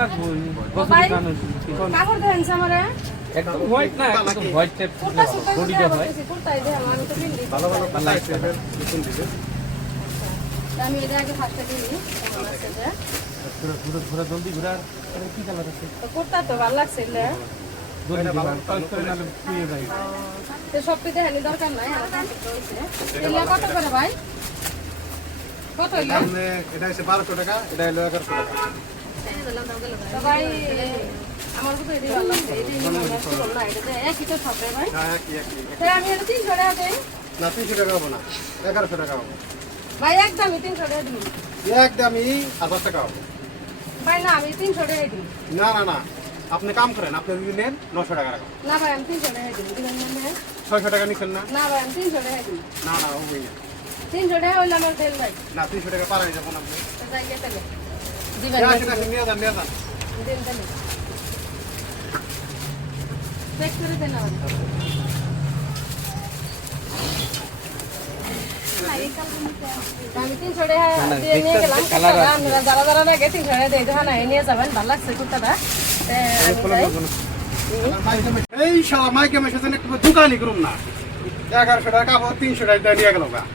লাগবে ভাই, মানুষ কাপড় দেন আমারে একদম হোয়াইট না একদম হোয়াইট টাইপ কোটা সুতা বডিটা হয় কোটাই দে আমি তো বিল দিই ভালো ভালো লাইট টেবিল নতুন দিবে আমি এটা আগে ফার্স্টে দিই কেমন আছে যে ঘুরা জলদি ঘুরা কি কালার আছে তো কোটা তো ভালো লাগছে এলে জলদি ভালো টচ করে নালে পুড়িয়ে যায় তো সব পিঠে হেনি দরকার নাই আমার কাছে রয়েছে এলে কত করে ভাই কত হইলো সামনে এটা হচ্ছে 1200 টাকা এটা হলো 1100 টাকা তো ভাই আমার তো এটাই ভালো লাগছে এটাই নিলাম না এটা একই তো থাকবে ভাই হ্যাঁ একই তাই আমি এটা 300 টাকা দেই না 300 টাকা হবে না 1100 টাকা হবে ভাই একদমই 300 টাকা দিই একদমই 1000 টাকা হবে ভাই না আমি 300 টাকা দিই না না না আপনি কাম করেন আপনি যদি নেন 900 টাকা রাখুন না ভাই আমি 300 টাকা দিই দিবেন না 600 টাকা নিছেন না না ভাই আমি 300 টাকা দিই না না হবে না 300 টাকা হইলো আমার দেন ভাই না 300 টাকা পারাই যাবো না আপনি তো যাই গেছে দিবেন নিয়ে যান দেন দেন চেক করে দেন আমাদের আমি 300 টাকা দিয়ে নিয়ে গেলাম আপনারা যারা যারা নাকি 300 টাকা দিয়ে দোকানে নিয়ে যাবেন ভালো লাগছে কুর্তাটা এই শালা মাইকে মেশে একটু দোকানই করুন না 1100 টাকা কাপড় 300 টাকা নিয়ে গেল